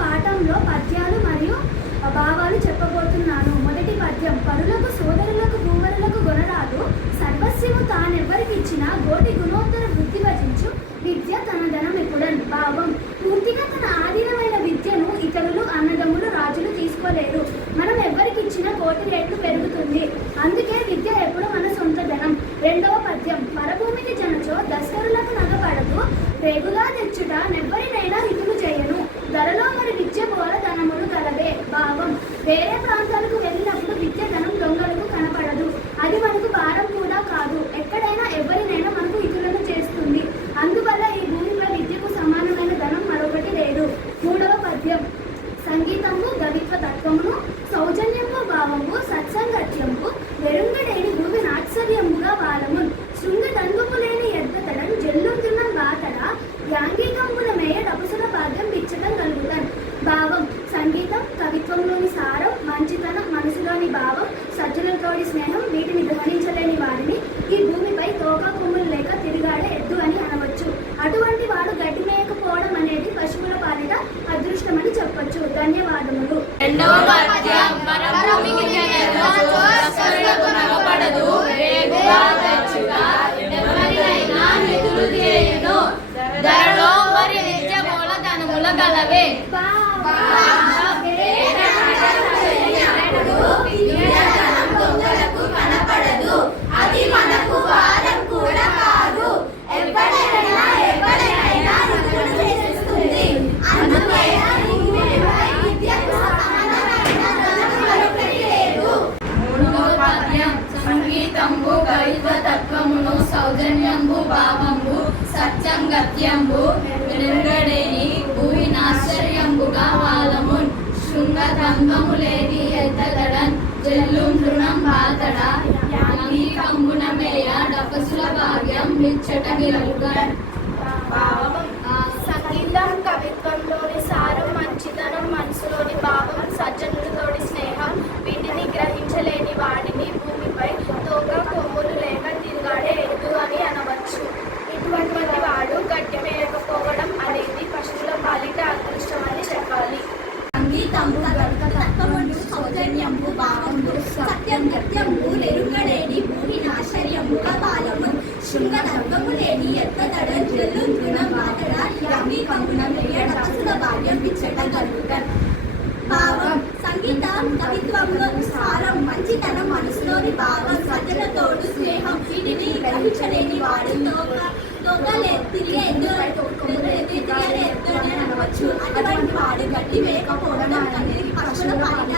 పాఠంలో పద్యాలు మరియు భావాలు చెప్పబోతున్నాను. మొదటి పద్యం. పరులకు సోదరులకు భూవరులకు గొనరాదు, సర్వస్యము తానెవ్వరికిచ్చినా గోటి గుణోత్తర వృద్ధి భజించు, విద్య తన ధనం ఎప్పుడన్. భావం. పూర్తిగా తన ఆధీనమైన విద్యను ఇతరులు, అన్నదమ్ములు, రాజులు తీసుకోలేరు. మనం ఎవరికిచ్చినా కోటి రేట్లు పెరుగుతుంది. అందుకే విద్య ఎప్పుడు మన సొంత ధనం. రెండవ పద్యం. పరభూమికి జనచో దస్కరులకు నగపడదు, రేగుగా తెచ్చుట నెవ్వరినైనా హితులు చేయను, ధరలో మరి విద్య బోల ధనములు కలవే. భావం. వేరే ప్రాంతాలకు వెళ్ళినప్పుడు విద్య ధనం దొంగలకు కనపడదు. అది మనకు భారం కూడా కాదు. ఎక్కడైనా ఎవరినైనా మనకు హితులను చేస్తుంది. అందువల్ల ఈ భూమిపై విద్యకు సమానమైన ధనం మరొకటి లేదు. మూడవ పద్యం. సంగీతము గవిత్వ తత్వమును, సౌజన్యము భావము, సత్సంగత్యము, వెరుంగడేని భూమి నాత్సర్యముగా బాలమున్, శృంగదంబము లేని ఎద్దతడం జల్లుందున్న బాతడ, యాంగికంబుల మేయ తపసుల భాగ్యం పిచ్చటం కలుగుతాం. భావం. సంగీతం కవిత్వంలోని సారం, మంచితనం, మనసులోని భావం, సజ్జనులతోడి స్నేహం, వీటిని గ్రహణించలేని వారిని ఈ భూమిపై తోక కొమ్ములు లేక తిరిగాడే ఎద్దు అని అనవచ్చు. అటువంటి వాడు గడ్డి మేయకపోవడం అనేది పశువుల పాలిట అదృష్టమని చెప్పొచ్చు. ధన్యవాదములు. రెండవ పద్యం. పరభూమికి జనచో దస్కరులకు నగపడదు, రేగుగా తెచ్చుట నెవ్వరినైనా హితులు చేయును, ధరలో మరి విద్య బోల ధనముల కలవే. దొంగలకు కనపడదు, అది మనకు భారం కూడా కాదు. ఎవరైనా హితులు చేస్తుంది. అందుకే విద్యకు సమానమైన ధనం మరొకటి లేదు. మూడవ పద్యం. సంగీతంబు కవిత్వ తత్వమును, సౌజన్యంబు భావంబు, సత్సంగత్యంబు, వెలుంగడేని భూమి నాశ్చర్యంబుగా వాలమున్, శృంగదంబము లేని ఎద్దగడన్ జల్లుం తృణం బాతడ, యాంగికంబున మేయ డపసుల భాగ్యం మిచ్చట గిలుగన్. సంగీతం కవిత్వంలోని సారం, మంచితనం, మనసులోని భావం, సజ్జనులతోడి స్నేహం, వీటిని గ్రహించలేని వాడిని భూమిపై తోక కొమ్ములు లేక తిరుగాడే ఎద్దు అని అనవచ్చు. ఇటువంటి వాడు గడ్డి మేయకపోవడం అనేది పశువుల పాలిట అదృష్టమని చెప్పాలి. సంగీతంబు గవిత్వ తత్వమును, సౌజన్యంబు భావంబు, సత్యంగత్యంబు, వెలుంగడేని భూమి నాశ్చర్యముగా బాలమున్, శృంగదంబము లేని ఎద్దతడం జల్లుం తృణం బాతడ, యాంగికంబున మేయ డపసుల భాగ్యం పిచ్చట కలుగుతాం. భావం. సంగీతం కవిత్వంలోని సారం, మంచితనం, మనసులోని భావం, సజ్జనులతోడు స్నేహం, వీటిని గ్రహించలేని వాడు తిరిగే ఎద్దు అని అనవచ్చు. అటువంటి వాడు గడ్డి వేయకపోవడం అనేది పశువుల పాలిట